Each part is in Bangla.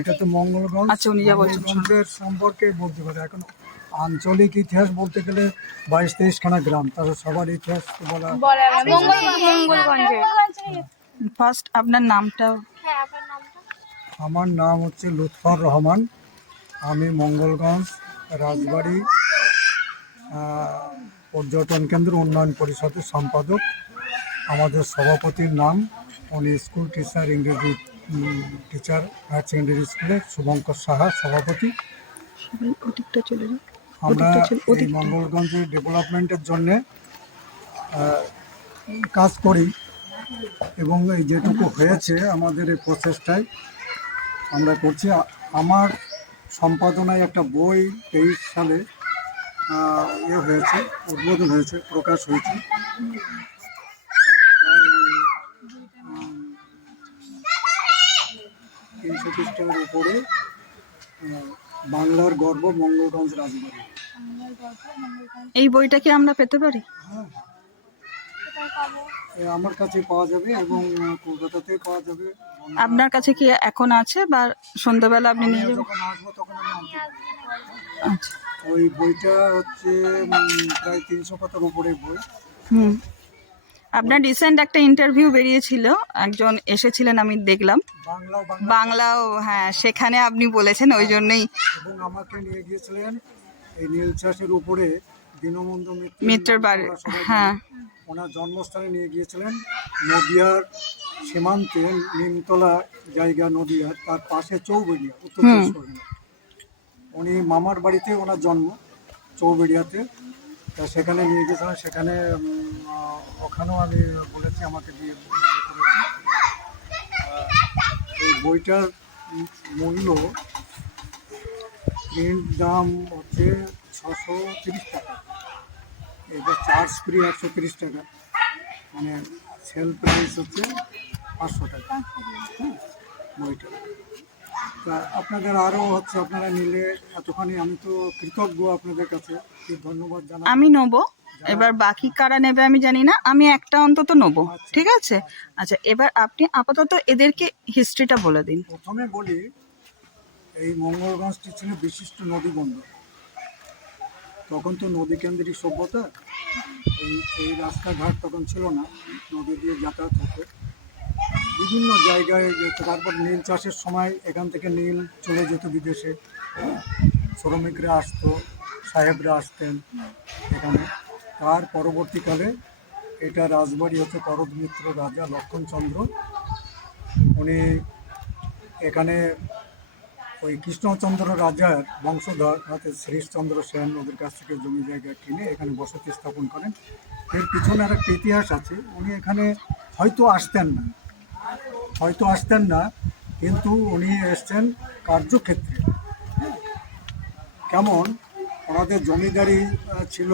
এটা তো মঙ্গলগঞ্জ। আচ্ছা, উনি যা বলছেন মঙ্গলগঞ্জের সম্পর্কে বলতে পারে। এখন আঞ্চলিক ইতিহাস বলতে গেলে 22-23 খানা গ্রাম, তাহলে সবার ইতিহাস তো বলা। ফার্স্ট আপনার নামটা? আমার নাম হচ্ছে লুৎফর রহমান। আমি মঙ্গলগঞ্জ রাজবাড়ি পর্যটন কেন্দ্র উন্নয়ন পরিষদের সম্পাদক। আমাদের সভাপতির নাম, উনি স্কুল টিচার, ইংরেজি টিচার, হায়ার সেকেন্ডারি স্কুলে, শুভঙ্কর সাহা সভাপতি। আমরা এই মঙ্গলগঞ্জের ডেভেলপমেন্টের জন্যে কাজ করি এবং এই যেটুকু হয়েছে আমাদের এই প্রচেষ্টায় আমরা করছি। আমার সম্পাদনায় একটা বই 23 সালে হয়েছে, উদ্বোধন হয়েছে, প্রকাশ হয়েছে। 300 পৃষ্ঠার উপরে বাংলার গর্ব মঙ্গলগঞ্জ রাজবাড়ি। এই বইটা কি আমরা পেতে পারি? আমার কাছে পাওয়া যাবে এবং কলকাতাতে পাওয়া যাবে। আপনার কাছে কি এখন আছে, বা সন্ধ্যাবেলা আপনি নিয়ে যাবেন? যখন আসবো তখন আমি আনতে পারবো। আচ্ছা। ওই বইটা হচ্ছে প্রায় 300 পাতার উপরে বই। আপনার রিসেন্ট একটা ইন্টারভিউ বেরিয়েছিল, একজন এসেছিলেন, আমি দেখলাম বাংলাও। হ্যাঁ, সেখানে আপনি বলেছেন, ওই জন্যই। এবং আমাকে নিয়ে গিয়েছিলেন এই নীল চাষের উপরে দীনবন্ধু মিত্রের বাড়ি। হ্যাঁ, ওনার জন্মস্থানে নিয়ে গিয়েছিলেন। নদিয়ার সীমান্তে নিমতলা জায়গা, নদিয়ার তার পাশে চৌবেড়িয়া, উত্তর 24 পরগনা। উনি মামার বাড়িতে ওনার জন্ম, চৌবেড়িয়াতে। তা সেখানে নিয়ে গিয়েছিলেন। সেখানে ওখানেও আমি বলেছি আমাকে দিয়ে এই বইটার মূল্য, প্রিন্ট দাম হচ্ছে 630 টাকা। এটা চার্জ ফ্রি 130 টাকা, মানে সেল প্রাইস হচ্ছে 500 টাকা বইটা। তা আপনাদের আরও হচ্ছে, আপনারা নিলে এতখানি আমি তো কৃতজ্ঞ আপনাদের কাছে, ধন্যবাদ জানাই। আমি নেবো, এবার বাকি কারা নেবে আমি জানি না, আমি একটা অন্তত নেবো। ঠিক আছে। আচ্ছা, এবার আপনি আপাতত এদেরকে হিস্ট্রিটা বলে দিন। প্রথমে বলি, এই মঙ্গলগঞ্জটি ছিল বিশিষ্ট নদী বন্দর। তখন তো নদী কেন্দ্রিক সভ্যতা, এই রাস্তাঘাট তখন ছিল না, নদী দিয়ে যাতায়াত হতো বিভিন্ন জায়গায় যেত। তারপর নীল চাষের সময় এখান থেকে নীল চলে যেত বিদেশে, শ্রমিকরা আসতো, সাহেবরা আসতেন এখানে। তার পরবর্তীকালে এটা রাজবাড়ি হচ্ছে করদ মিত্র রাজা লক্ষণচন্দ্র, উনি এখানে ওই কৃষ্ণচন্দ্র রাজার বংশধর হাতে শ্রীশচন্দ্র সেন, ওদের কাছ থেকে জমি জায়গা কিনে এখানে বসতি স্থাপন করেন। এর পিছনে আর একটা ইতিহাস আছে। উনি এখানে হয়তো আসতেন না, কিন্তু উনি এসছেন কার্যক্ষেত্রে। কেমন, ওনাদের জমিদারি ছিল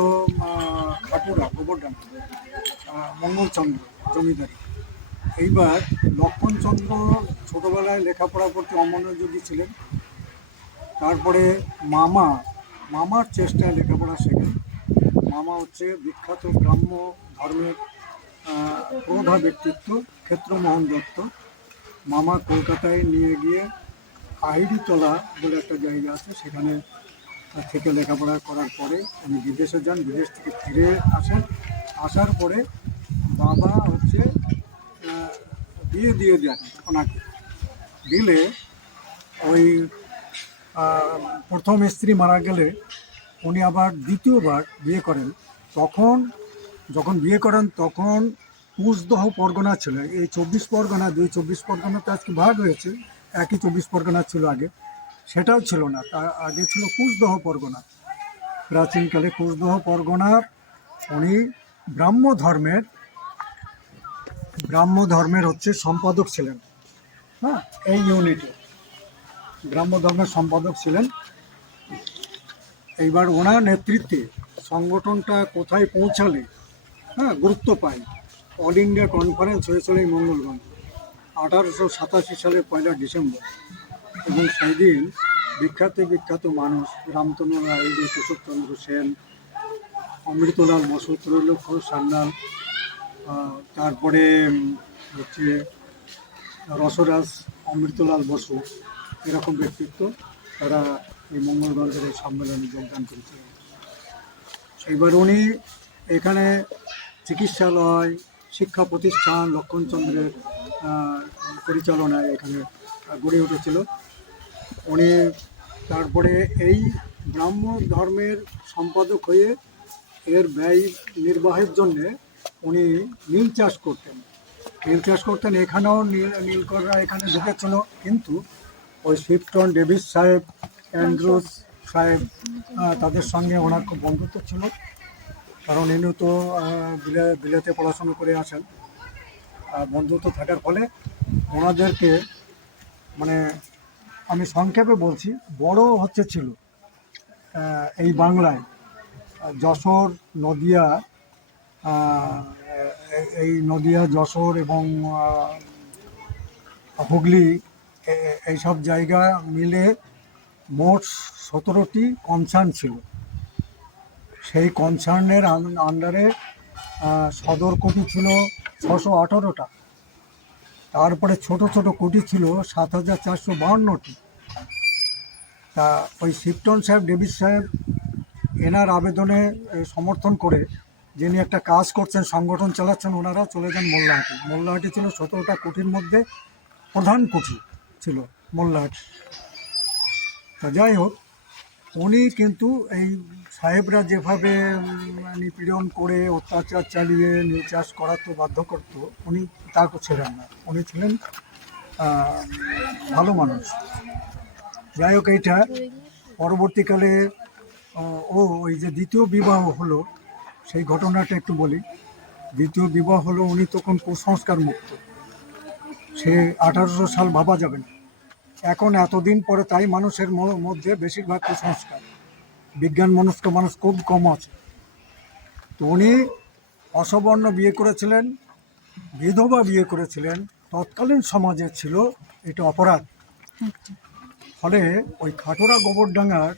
খাটুরা, গোবরডাঙ্গা, মঙ্গলচন্দ্র জমিদারি। এইবার লক্ষণচন্দ্র ছোটোবেলায় লেখাপড়া করতে অমনোযোগী ছিলেন। তারপরে মামার চেষ্টায় লেখাপড়া শেখেন। মামা হচ্ছে বিখ্যাত ব্রাহ্ম ধর্মের প্রধা ব্যক্তিত্ব ক্ষেত্রমোহন দত্ত। মামা কলকাতায় নিয়ে গিয়ে আহিরিতলা বলে একটা জায়গা আছে, সেখানে থেকে লেখাপড়া করার পরে উনি বিদেশে যান। বিদেশ থেকে ফিরে আসার পরে বাবা হচ্ছে বিয়ে দিয়ে দেন ওনাকে। দিলে ওই প্রথম স্ত্রী মারা গেলে উনি আবার দ্বিতীয়বার বিয়ে করেন। যখন বিয়ে করেন তখন কুচদহ পরগনা ছিল। এই 24 পরগনা, 24 পরগনাতে আজকে ভাগ হয়েছে, একই 24 পরগনা ছিল আগে, সেটাও ছিল না। তার আগে ছিল কুচদহ পরগনা। প্রাচীনকালে কুচদহ পরগনার উনি ব্রাহ্ম ধর্মের হচ্ছে সম্পাদক ছিলেন। হ্যাঁ, এই ইউনিটে ব্রাহ্ম ধর্মের সম্পাদক ছিলেন। এইবার ওনার নেতৃত্বে সংগঠনটা কোথায় পৌঁছালে গুরুত্ব পায়, অল ইন্ডিয়া কনফারেন্স হয়েছিল এই মঙ্গলগঞ্জ 1887 সালের 1 ডিসেম্বর। এবং সেই দিন বিখ্যাত মানুষ রামতনু রায়, কেশবচন্দ্র সেন, অমৃতলাল বসু, ত্রৈলোক্য সান্যাল, তারপরে হচ্ছে রসরাজ অমৃতলাল বসু এরকম ব্যক্তিত্ব তারা এই মঙ্গলগঞ্জের এই সম্মেলনে যোগদান করেছিলেন। এবার উনি এখানে চিকিৎসালয়, শিক্ষা প্রতিষ্ঠান লক্ষণচন্দ্রের পরিচালনায় এখানে গড়ে উঠেছিল। উনি তারপরে এই ব্রাহ্ম ধর্মের সম্পাদক হয়ে এর ব্যয় নির্বাহের জন্যে উনি নীল চাষ করতেন। এখানেও নীলকররা এখানে ঢুকেছিল, কিন্তু ওই শিফটন ডেভিস সাহেব, অ্যান্ড্রুস সাহেব তাদের সঙ্গে ওনার খুব বন্ধুত্ব ছিল, কারণ ইনি তো বিলেতে পড়াশুনো করে আসেন। বন্ধুত্ব থাকার ফলে ওনাদেরকে মানে আমি সংক্ষেপে বলছি, বড় ছিল এই বাংলায় যশোর, নদিয়া, এই নদিয়া, যশোর এবং হুগলি এইসব জায়গা মিলে মোট 17টি কনসার্ন ছিল। সেই কনসার্নের আন্ডারে সদর কোটি ছিল 618টা, তারপরে ছোট ছোট কোটি ছিল 7452টি। তা ওই শিফটন সাহেব, ডেভিস সাহেব এনার আবেদনে সমর্থন করে যিনি একটা কাজ করছেন, সংগঠন চালাচ্ছেন, ওনারা চলে যান মোল্লাহাটি। মোল্লাহাটি ছিল 17টা কোটির মধ্যে প্রধান কোটি ছিল মোল্লাহাটি। তা যাই হোক, উনি কিন্তু এই সাহেবরা যেভাবে নিপীড়ন করে অত্যাচার চালিয়ে নীল চাষ করাতো, বাধ্য করতো, উনি তা ছিলেন না। উনি ছিলেন ভালো মানুষ। যাই হোক, এইটা পরবর্তীকালে ওই যে দ্বিতীয় বিবাহ হলো, সেই ঘটনাটা একটু বলি। দ্বিতীয় বিবাহ হলো, উনি তখন কুসংস্কার মুক্ত। সে 1800 সাল ভাবা যাবে না, এখন এতদিন পরে তাই মানুষের মধ্যে বেশিরভাগ কুসংস্কার, বিজ্ঞান মনস্ক মানুষ খুব কম আছে। তো উনি অসবর্ণ বিয়ে করেছিলেন, বিধবা বিয়ে করেছিলেন। তৎকালীন সমাজে ছিল এটা অপরাধ। ফলে ওই খাটোরা গোবরডাঙ্গার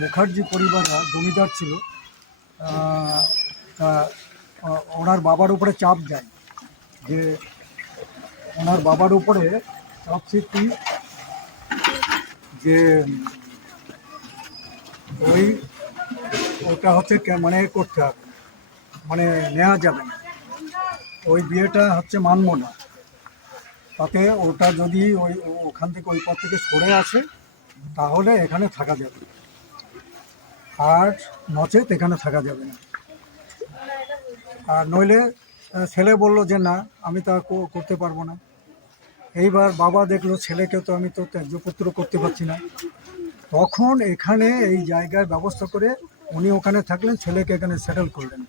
মুখার্জি পরিবাররা জমিদার ছিল, ওনার বাবার উপরে চাপ দেয়, যে ওনার বাবার উপরে চাপ সৃষ্টি যে ওটা মানে করতে হবে, মানে নেওয়া যাবে না, ওই বিয়েটা মানব না। তাতে ওটা যদি ওখান থেকে ওই পথ থেকে সরে আসে তাহলে এখানে থাকা যাবে, আর নচেত এখানে থাকা যাবে না। আর নইলে ছেলে বলল যে না, আমি তা করতে পারবো না। এইবার বাবা দেখলো ছেলেকে তো আমি তো ত্যায্যপুত্র করতে পারছি না, তখন এখানে এই জায়গার ব্যবস্থা করে উনি ওখানে থাকলেন, ছেলেকে এখানে সেটেল করলেন।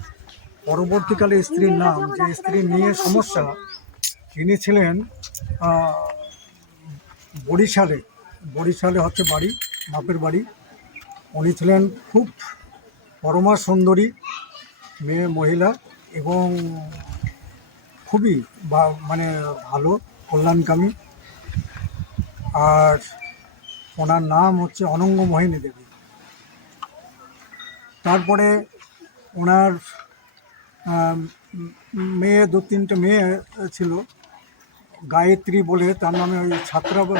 পরবর্তীকালে স্ত্রীর নাম, যে স্ত্রী নিয়ে সমস্যা, তিনি ছিলেন বরিশালে বাড়ি, বাপের বাড়ি। উনি ছিলেন খুব পরমা সুন্দরী মহিলা এবং খুবই মানে ভালো, কল্যাণকামী। আর ওনার নাম অনঙ্গ মোহিনী দেবী। তারপরে ওনার মেয়ে, 2-3টে মেয়ে ছিল। গায়ত্রী বলে তার নামে ওই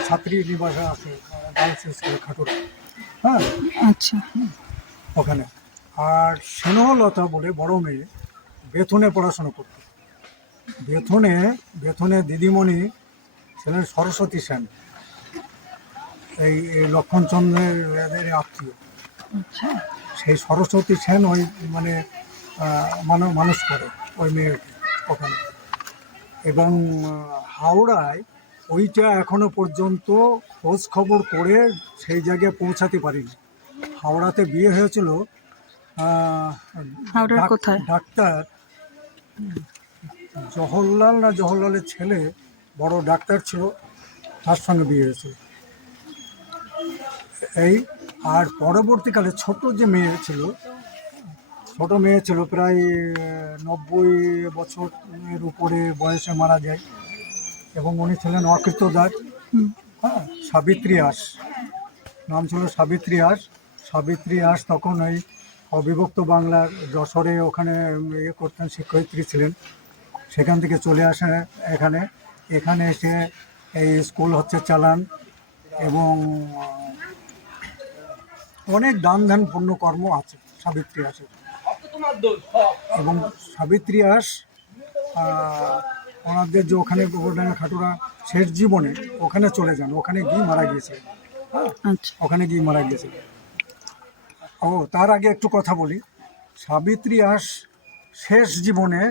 ছাত্রী নিবাস আছে গার্লস স্কুল খাটুরা, হ্যাঁ, আচ্ছা, ওখানে। আর স্নেহলতা বলে বড় মেয়ে বেথুনে পড়াশোনা করত। বেথুনে দিদিমণি ছিলেন সরস্বতী সেন, এই লক্ষণচন্দ্রের আত্মীয়। সেই সরস্বতী সেন ওই মানে মানুষ করে ওই মেয়েকে ওখানে। এবং হাওড়ায় ওইটা এখনো পর্যন্ত খোঁজ খবর করে সেই জায়গায় পৌঁছাতে পারিনি। হাওড়াতে বিয়ে হয়েছিল ডাক্তার জওহরলালের ছেলে বড় ডাক্তার ছিল, তার সঙ্গে বিয়ে হয়েছিল এই। আর পরবর্তীকালে ছোট মেয়ে ছিল প্রায় 90 বছরের উপরে বয়সে মারা যায়, এবং উনি ছিলেন অকৃতদার। হ্যাঁ, সাবিত্রী আস নাম ছিল, সাবিত্রী আস তখন ওই অবিভক্ত বাংলার যশোরে ওখানে করতেন, শিক্ষয়িত্রী ছিলেন। সেখান থেকে চলে আসেন এখানে এসে এই স্কুল হচ্ছে চালান এবং অনেক দান ধ্যান পূর্ণ কর্ম আছে সাবিত্রী আসে। এবং সাবিত্রী আস ওনাদের যে ওখানে গোবরডাঙ্গা খাটুরা শেষ জীবনে ওখানে চলে যান, ওখানে গিয়ে মারা গিয়েছে। হ্যাঁ, আচ্ছা ওখানে গিয়ে মারা গিয়েছে। ও তার আগে একটু কথা বলি, সাবিত্রী আস শেষ জীবনে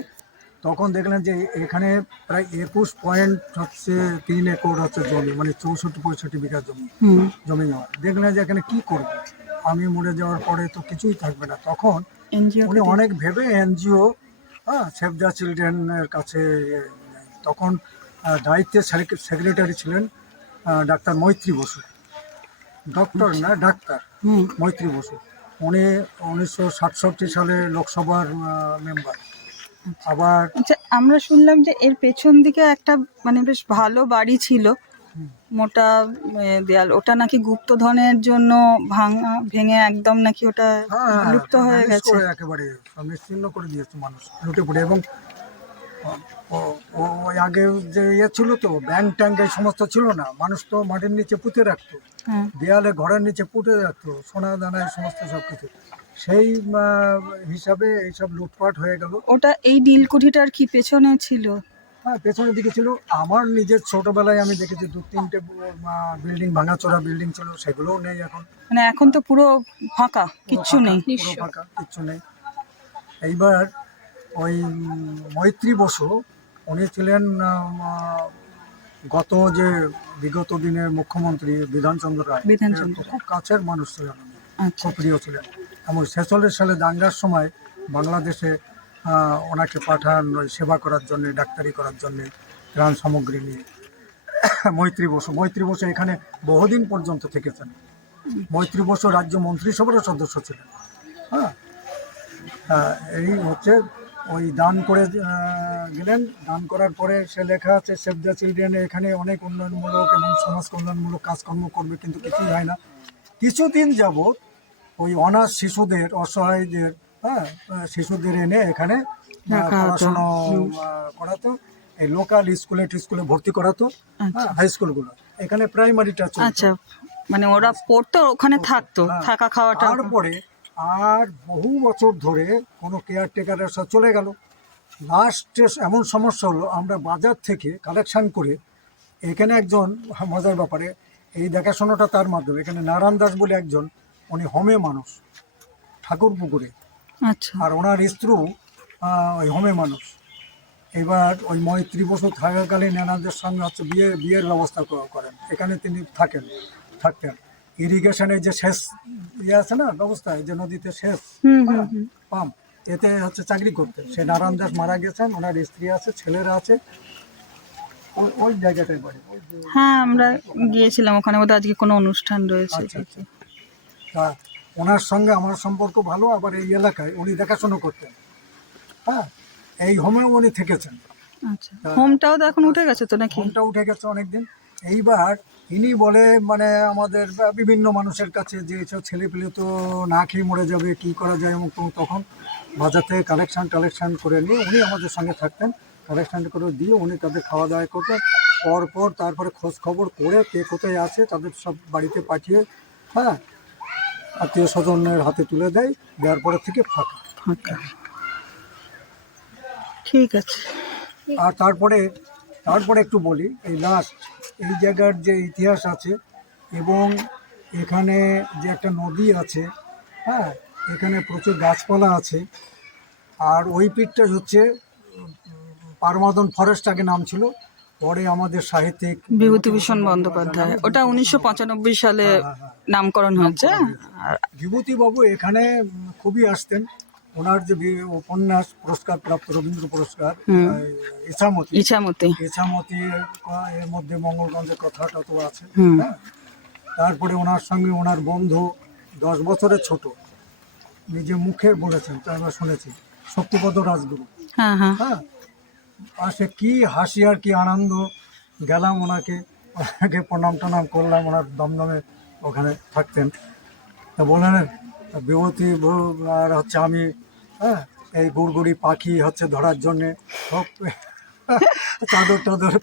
তখন দেখলেন যে এখানে প্রায় 21.3 একর হচ্ছে জমি, মানে 64-65 বিঘা জমি জমি নেওয়া। দেখলেন যে এখানে কি করবে, আমি মরে যাওয়ার পরে তো কিছুই থাকবে না। তখন এনজিও উনি অনেক ভেবে এনজিও, হ্যাঁ, সেভ দ্য চিলড্রেনের কাছে তখন দায়িত্বে সেক্রেটারি ছিলেন ডাক্তার মৈত্রী বসু, ডক্টর না ডাক্তার মৈত্রী বসু। উনি 1967 সালে লোকসভার মেম্বার। আবার আচ্ছা, আমরা শুনলাম যে এর পেছন দিকে একটা মানে বেশ ভালো বাড়ি ছিল, মোটা দেয়াল, ওটা নাকি গুপ্তধনের জন্য ভেঙে একদম নাকি ওটা লুপ্ত হয়ে ম্যানেজ গেছে। করে একেবারে সব নিশ্চিহ্ন করে দিয়েছে মানুষ লুটে পড়ে। এবং ওই আগে যে ইয়ে ছিল তো ব্যাংক ট্যাঙ্ক এই সমস্ত ছিল না, মানুষ তো মাটির নিচে পুঁতে রাখতো, হ্যাঁ দেয়ালে ঘরের নিচে পুঁতে রাখতো সোনা দানা এই সমস্ত সব কিছু। সেই হিসাবে এইসব লুটপাট হয়ে গেল। ওটা এই নীলকুঠিটার কি পেছনে ছিল? হ্যাঁ, পেছনের দিকে ছিল। আমার নিজের ছোটবেলায় আমি দেখেছি 2-3টে বিল্ডিং, ভাঙাচোরা বিল্ডিং ছিল, সেগুলোও নেই এখন। মানে এখন তো পুরো ফাঁকা, পুরো কিচ্ছু ফাঁকা, নেই। পুরো ফাঁকা, কিচ্ছু নেই। এইবার ওই মৈত্রী বসু উনি ছিলেন গত যে বিগত দিনের মুখ্যমন্ত্রী বিধানচন্দ্র রায়, বিধানচন্দ্র খুব কাছের মানুষ ছিলেন উনি, আচ্ছা খুব প্রিয় ছিলেন। এবং 46 সালে দাঙ্গার সময় বাংলাদেশে ওনাকে পাঠান ওই সেবা করার জন্যে, ডাক্তারি করার জন্যে, ত্রাণ সামগ্রী নিয়ে। মৈত্রী বসু এখানে বহুদিন পর্যন্ত থেকেছেন। মৈত্রী বসু রাজ্য মন্ত্রিসভারও সদস্য ছিলেন। হ্যাঁ, এই হচ্ছে ওই দান করে গেলেন। দান করার পরে সে লেখা আছে সেভ দ্য চিলড্রেন এখানে অনেক উন্নয়নমূলক এবং সমাজ কল্যাণমূলক কাজকর্ম করবে, কিন্তু কিছুই হয় না। কিছুদিন যাবৎ ওই অনাথ শিশুদের, অসহায়দের, হ্যাঁ, শিশুদের এনে এখানে পড়াশোনা করাতো, এই লোকাল স্কুলে ভর্তি করাতো, হ্যাঁ, হাই স্কুলগুলো। এখানে প্রাইমারিটা চলতো। আচ্ছা, মানে ওরা পড়তো ওখানে থাকতো, হ্যাঁ। থাকা খাওয়াটা। তারপরে আর বহু বছর ধরে কোনো কেয়ারটেকারের সাথে চলে গেল। লাস্টে এমন সমস্যা হলো, আমরা বাজার থেকে কালেকশন করে এখানে একজন, মজার ব্যাপারে এই দেখাশোনাটা তার মাধ্যমে, এখানে নারায়ণ দাস বলে একজন, উনি হোমে মানুষ ঠাকুরপুকুরে, আচ্ছা আর ওনার স্ত্রী ওই হোমে মানুষ। এবার ওই মৈত্রী বসু থাকাকালীন এনাদের সঙ্গে হচ্ছে বিয়ের ব্যবস্থা করেন, এখানে তিনি থাকতেন। ইরিগেশনের যে সেচ ইয়ে আছে না ব্যবস্থা, এই যে নদীতে সেচ পাম্প, এতে হচ্ছে চাকরি করতেন। সে নারায়ণ দাস মারা গেছেন, ওনার স্ত্রী আছে, ছেলেরা আছে, ওই জায়গাটায় বাড়ি। হ্যাঁ, আমরা গিয়েছিলাম ওখানে, বোধহয় আজকে কোনো অনুষ্ঠান রয়েছে। আচ্ছা আচ্ছা। তা ওনার সঙ্গে আমার সম্পর্ক ভালো। আবার এই এলাকায় উনি দেখাশোনা করতেন। হ্যাঁ, এই হোমেও উনি থেকেছেন। আচ্ছা, হোমটাও তো এখন উঠে গেছে তো নাকি? হোমটা উঠে গেছে অনেকদিন। এইবার ইনি বলে মানে আমাদের বিভিন্ন মানুষের কাছে যে সব ছেলেপিলে তো না খেয়ে মরে যাবে, কি করা যায়। এবং তখন বাজার থেকে কালেকশন করে নিয়ে উনি আমাদের সঙ্গে থাকতেন, কালেকশন করে দিয়ে উনি তাদের খাওয়া দাওয়া করতেন। পরপর তারপরে খোঁজ খবর করে কে কোথায় আছে তাদের সব বাড়িতে পাঠিয়ে, হ্যাঁ, আত্মীয় স্বজনের হাতে তুলে দেওয়ার পরে থেকে ফাঁকা। ঠিক আছে। আর তারপরে একটু বলি, এই লাস্ট এই জায়গার যে ইতিহাস আছে, এবং এখানে যে একটা নদী আছে, হ্যাঁ, এখানে প্রচুর গাছপালা আছে। আর ওই পিঠটা হচ্ছে পারমাদন ফরেস্ট আগে নাম ছিল, পরে আমাদের সাহিত্যিক বিভূতিভূষণ বন্দ্যোপাধ্যায়, ওটা 1995 সালে নামকরণ হয়েছে। আর বিভূতিবাবু এখানে খুবই আসতেন। ওনার যে উপন্যাস পুরস্কার প্রাপ্ত রবীন্দ্র পুরস্কার ইছামতি, এর মধ্যে মঙ্গলগঞ্জের কথাটা তো আছে। হ্যাঁ, তারপরে ওনার সঙ্গে ওনার বন্ধু 10 বছরের ছোট, নিজে মুখে বলেছেন, তাই আমরা শুনেছি, শক্তিপদ রাজগুরু। হ্যাঁ, আর সে কি হাসি আর কি আনন্দ। গেলাম ওনাকে প্রণাম টনাম করলাম, ওনার দমদমে ওখানে থাকতেন। তা বললেন বিভূতি আর হচ্ছে আমি, হ্যাঁ, এই গুড়গুড়ি পাখি হচ্ছে ধরার জন্যে সব চাদর টাদর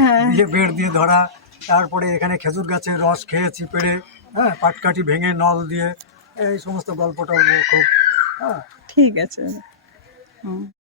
হ্যাঁ। দিয়ে বেড় দিয়ে ধরা, তারপরে এখানে খেজুর গাছের রস খেয়েছি পেড়ে, হ্যাঁ, পাটকাঠি ভেঙে নল দিয়ে, এই সমস্ত গল্প টল্প খুব, হ্যাঁ। ঠিক আছে। হুম।